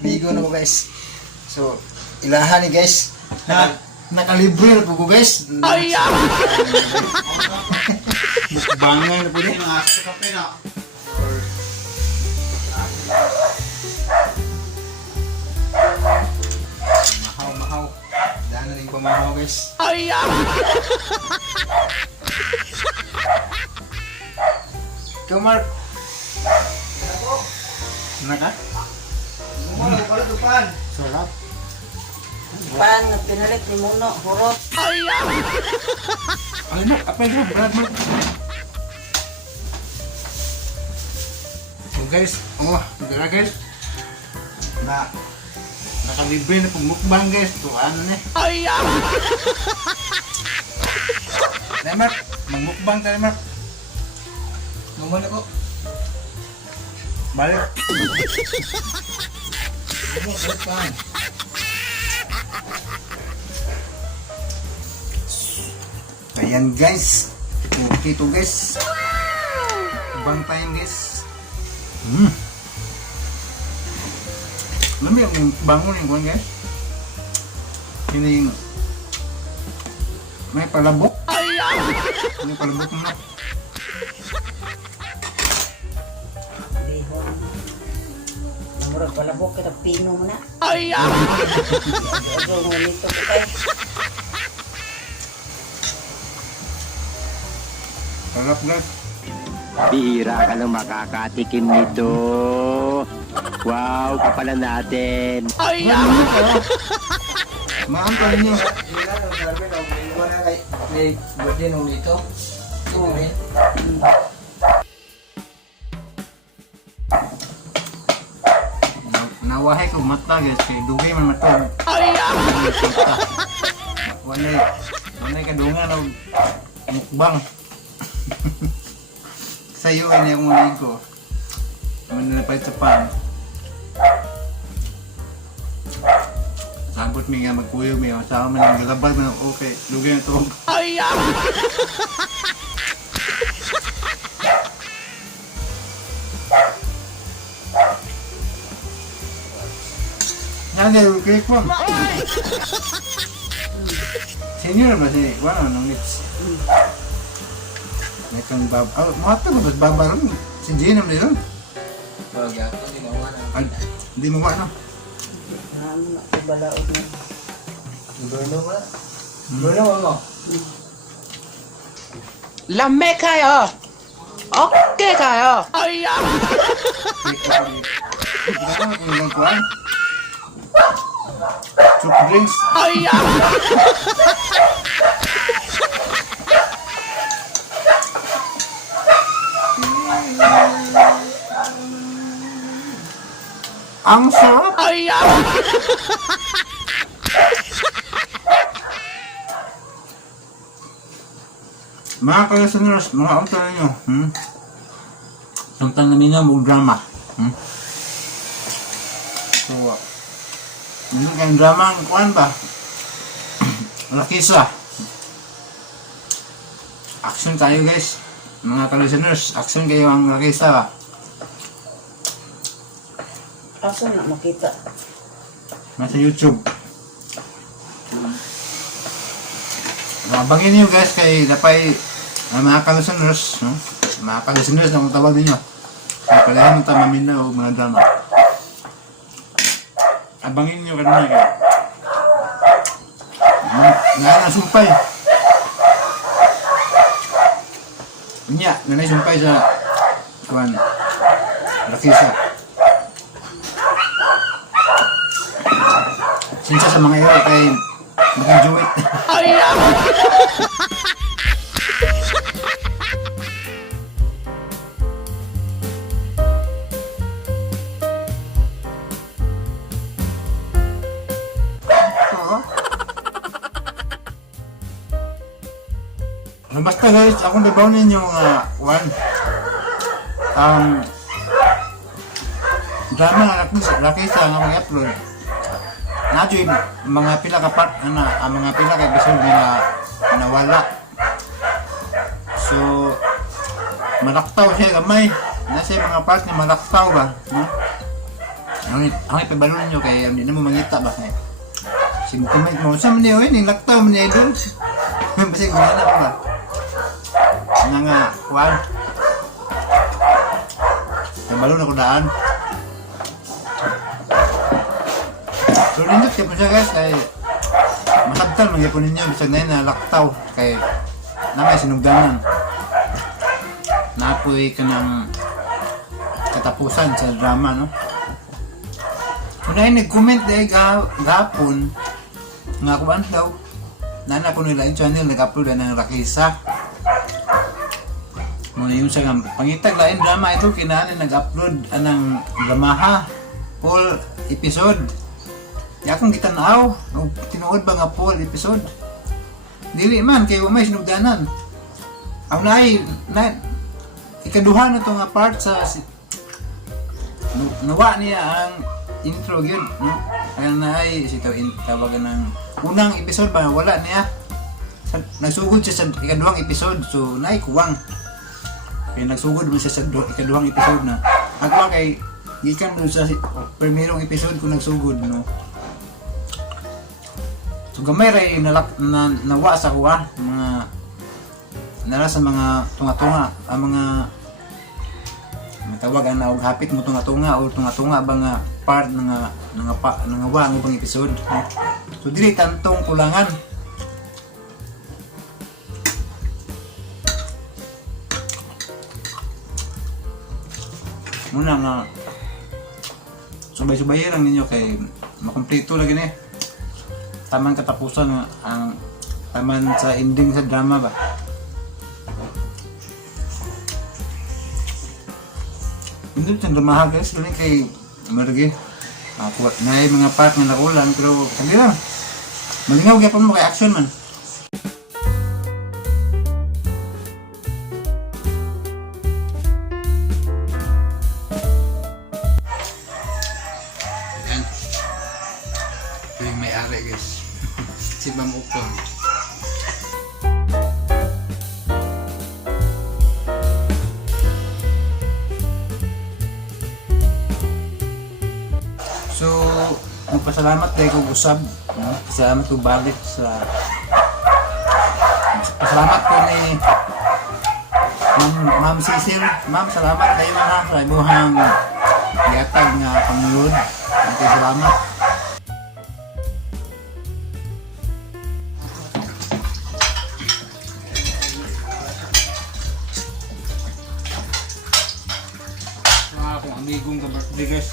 Bigo na ko guys. So, ilahan ni guys. Nakalibre na po ko guys. Ay! Mukbangan na po din. Mahaw. Daan na rin pamahaw guys. Ay! Ikaw Mark. Naka? Sarap. Pan nga pinalit ni Muno, hurot. Ay! Ay na, apay na, Brad Mark. So guys, gara guys. Nakalibre na pong mukbang guys. So ano na. Ay! Tayo Mark, magmukbang tayo Mark. Naman ako. Balik. Balik pa. Ayan guys. Okay to guys. Bang tayo guys. Nami yung bangon yung guys. Ini may palabok. May palabok na. Lihon. Namurag palabok kita pino mo na. Ay! Ano mo nito ko kay. Sarap guys. Bihira ka lang makakatikim nito. Wow, kapalan natin. Ay! Maantay niyo. May birthday nung dito. Nawahay ko mata guys. Kaya dugay man matog. Ay! Wanay kadungan o mukbang. Sa'yo ini ang ulit ko. Manilapay sa pan. Sabot mi nga magkuyog mi. Sama man ang galabal man. Okay, dugay na ito. Ay! Nandiyan yung cake mo. Senior ba siya? Wala nung lips. May kang bab... Ah, mata ko, ba't babaron? Si Gina mo nila. Ay, hindi mo ano? Ano na ko balaod na. Lame kayo! Okay kayo! Ay! Ano kung ilang kuhan? Soup drinks. Ay! Ang sarap! Ay! Mga ka-listeners, mga auto ninyo. Samtang namin nga mong drama. So, ano kayong drama ang kuhan ba? Lakisa. Action tayo guys. Mga ka-listeners, action kayo ang lakisa ba? Asa na makita. Nasa YouTube. Abangin niyo guys kay Dapay mga ka-listeners, no? Mga ka-listeners na kung tawag ninyo. Palayan ng tamamin na o mga drama. Abangin niyo kanina kayo. Nga sumpay. Nya, nanay sumpay sa kuhan. Lakisa. Sinsa sa mga iyo kay mag-enjoy it. Ay! Basta guys, akong babawin yung one. Drama nga lakisa nga mga upload. Nadyo mga pila ka part ang mga pila ka episode na nawala. So malaktaw siya gamay. Nasa mga part na malaktaw ba, no? Ang ipabalo ninyo kaya hindi na mo mangita ba? Comment mo, saan mo niyo yun? Laktaw mo niya idol. Basta yung anak ba? Nga, kuwan. Ipabalo na ko daan. So, nindot kayo po siya guys, kay masabtal mga po ninyo, bisag na yun na laktaw, kay namay sinugdanan. Napoy ka ng katapusan sa drama, no? Unahin nag-comment dahil gapon nga kuan daw nana ko nila yung channel nag-upload ng Rakisa. Muna yung sa pangitag lain drama ito kinaan nag-upload anang dramaha full episode. Ya akong gitanaw tinuod ba nga full episode? Dili man kay may sinugdanan. Ang na ikaduha na to nga part sa nawa niya ang intro yun, no? Kaya na ay tawagan ng unang episode ba wala niya. Nagsugod siya sa ikaduhang episode, so naay kuwang. Kaya nagsugod mo siya sa ikaduhang episode na. Ako kay gikan doon sa primerong episode ko nagsugod, no. So gamay ray nawa sa kuha mga nara sa mga tunga-tunga ang mga matawag ang naog hapit mo tunga-tunga o tunga-tunga ba nga part nga wa nga bang episode. So dili tantong kulangan. Muna nga subay-subay lang ninyo kay makumpleto lagi ni. Taman katapusan ang taman sa ending sa drama ba. Hindi ito dramaha guys, dili kay margi. Na mga part nga nakulan pero hindi lang. Malingaw gyapon mo kay action man. Yan. Yung may-ari guys. Si Ma'am Upon. So, magpasalamat dahil kong usab. No? Pasalamat ko balik sa... Pasalamat ko ni Ma'am Cecil. Ma'am, salamat kayo na sa ibuhang yatag nga pangulod. Salamat. Mga akong amigong ka-birthday guys.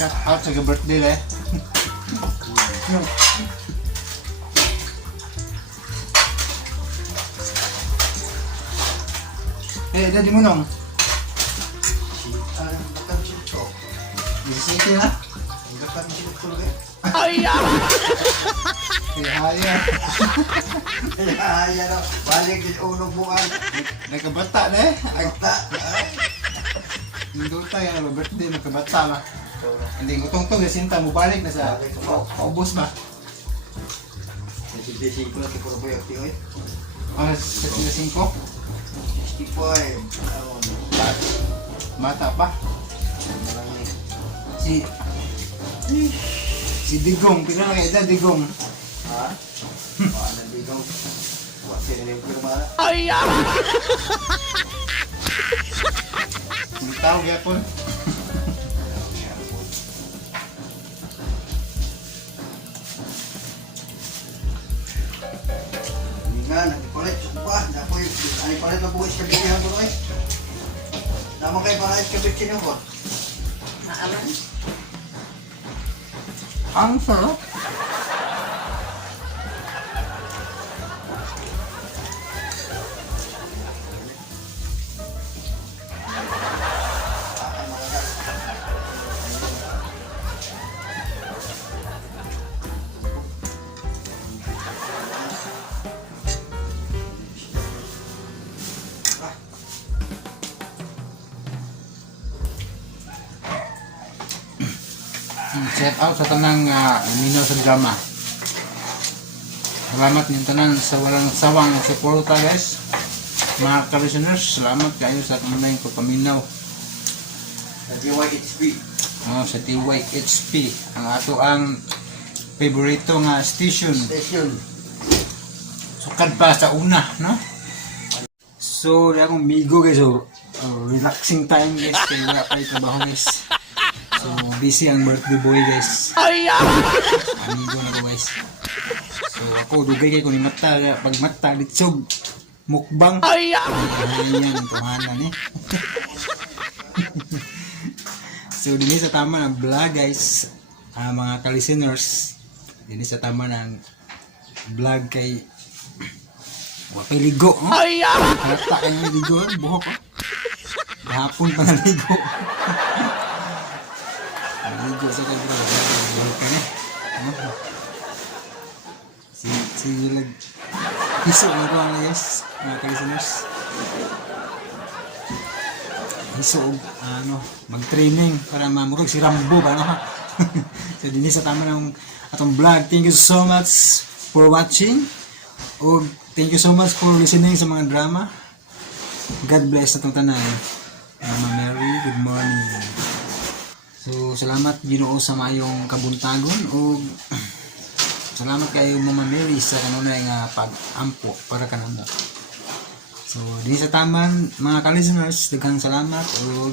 Shout out sa birthday eh. Daddy mo nung. Isisiti na. Ay ya. Kaya Ay, ano, balik din unong buwan. nagkabata na eh. Agta. Hindi tayo na birthday nagkabata na. Hindi utong-tong sinta mo balik na sa paubos ba? Nasidesi ko na si Purboy Akti, oy. Sa 5? 65. Mata pa. Si Digong, pila na edad Digong. Ha? Ano bigong? Wasi na yung pirma. Ay ya. Hindi tawag yapon. Nga, nagpalit sa kuba. Napoy, ay palit na buwis kabitihan ko, oy. Naman kayo palit kabitihan ko. Maalan. Ang sarap. Shout out sa tanang minaw sa drama. Salamat yung tanan sa walang sawang suporta guys. Mga ka-listeners, salamat kayo sa kanang pagpaminaw. Sa DYHP. Sa TYHP ang ato ang favorito nga station. Sukad pa sa una, no? So, di akong migo guys, so relaxing time guys, kaya wala pa yung trabaho guys. So, busy ang birthday boy guys. Amigo na ko guys. So, ako, dugay kayo kung ni mata, pag mata, litsog, mukbang. Ayan, tuhanan eh. So, din sa tama ng vlog guys, mga ka-listeners, din sa tama ng vlog kay wapay ligo, oh? Halata kayo ng ligo, buhok, oh? Gahapon pa naligo. Naligo sa kagro, buhok ka na. Sige lang. Hiso na ko ang guys, mga ka-listeners. Hiso, mag-training para mamurog si Rambo ba, no? So, din sa tama ng atong vlog. Thank you so much for watching. O, thank you so much for listening sa mga drama. God bless na itong tanan. Mama Mary, good morning. So, salamat Ginoo sa mayong kabuntagon. O, salamat kayo Mama Mary sa kanunay nga pag-ampo para kanamo. So, di sa taman, mga ka-listeners, daghang salamat o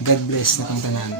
God bless na itong tanan.